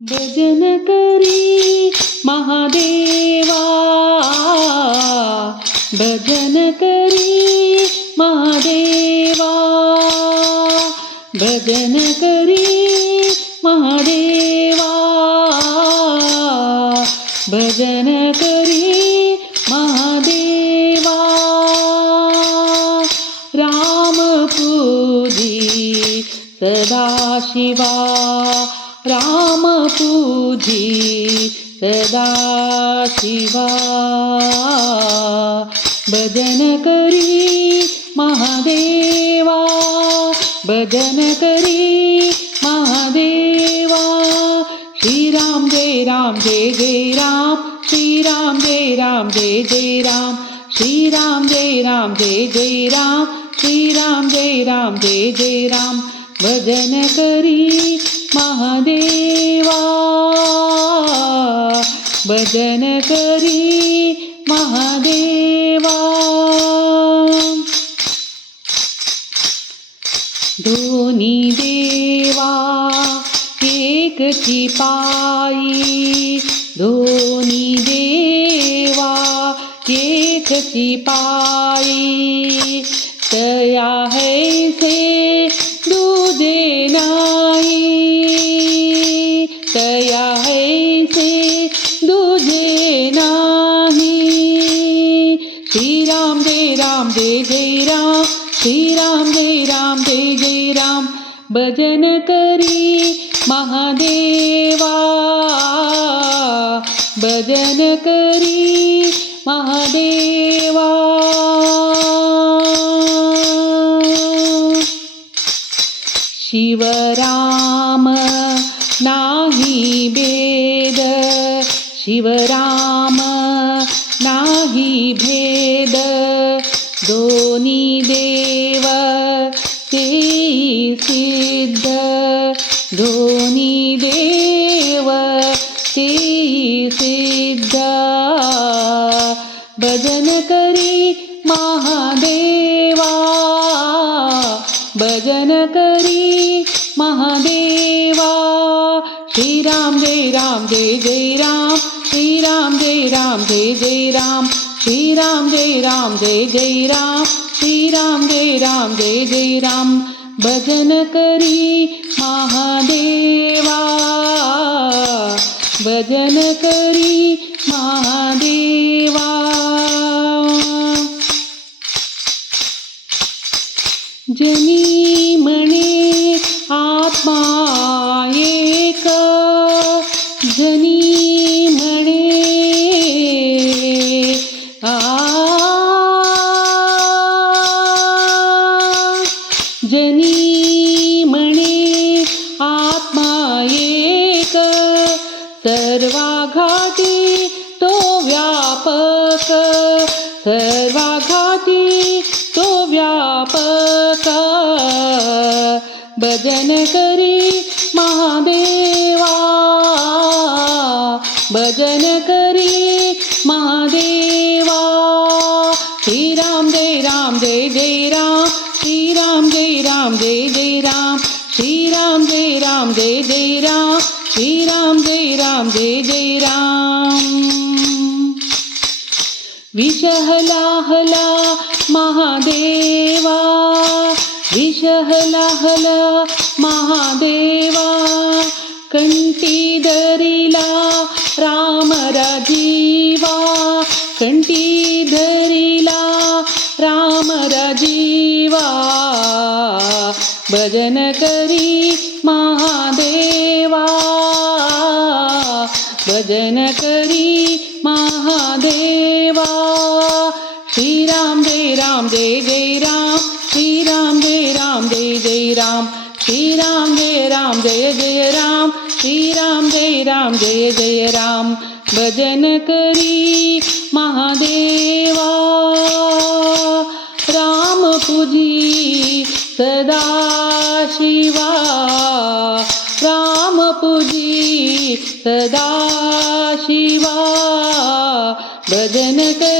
भजन करी महादेवा, भजन करी महादेवा, भजन करी महादेवा, भजन करी महादेवा. राम पूजी सदाशिवा, राम पूजी सदाशिवा. भजन करी महादेवा, भजन करी महादेवा. श्रीराम जय राम जय जय राम, श्रीराम जय राम जय जय राम, श्रीराम जय राम जय जय राम, श्रीराम जय राम जय जय राम. भजन करी महादेवा, भजन करी महादेवा. दोन्ही देवा एकची पायी, दोन्ही देवा एकची पायी. तया हैसे दूजे नाही, तया हैसे दूजे नाही. श्रीराम जय राम जय जय राम, श्रीराम जय राम जय जय राम. भजन करी महादेवा, भजन करी महादेवा. शिवराम नाही भेद, शिवराम नाही भेद. दोन्ही देव ते सिद्ध, दोन्ही देव ते सिद्ध. भजन करी महादेवा, भजन करी महादेवा. श्रीराम जय राम जय जय राम, श्रीराम जय राम जय जय राम, श्रीराम जय राम जय जय राम, श्रीराम जय राम जय जय राम. भजन करी महादेवा, भजन करी महादेवा. जनी म्हणे आत्मा एक, जनी म्हणे जनी म्हणे आत्मा एक. सर्वाघाती तो व्यापक, सर्वाघाती तो व्यापक. भजन करी महादेवा, भजन करी महादेवा. श्रीराम जय राम जय जय राम, श्रीराम जय राम जय जय राम, श्रीराम जय राम जय जय राम, श्रीराम जय राम जय जय राम. विषहलाहला महादेवा, विषहलाहला महादेवा. कंठी धरिला राम राजीवा, कंठी धरिला राम राजीवा. भजन करी महादेवा, भजन करी महादेवा. श्रीराम जय राम जय जय राम, श्रीराम जय राम जय जय राम, श्रीराम जय राम जय जय राम, श्रीराम जय राम जय जय राम. भजन करी महादेवा, राम पूजी सदाशिवा, राम पूजी सदाशिवा. भजन करी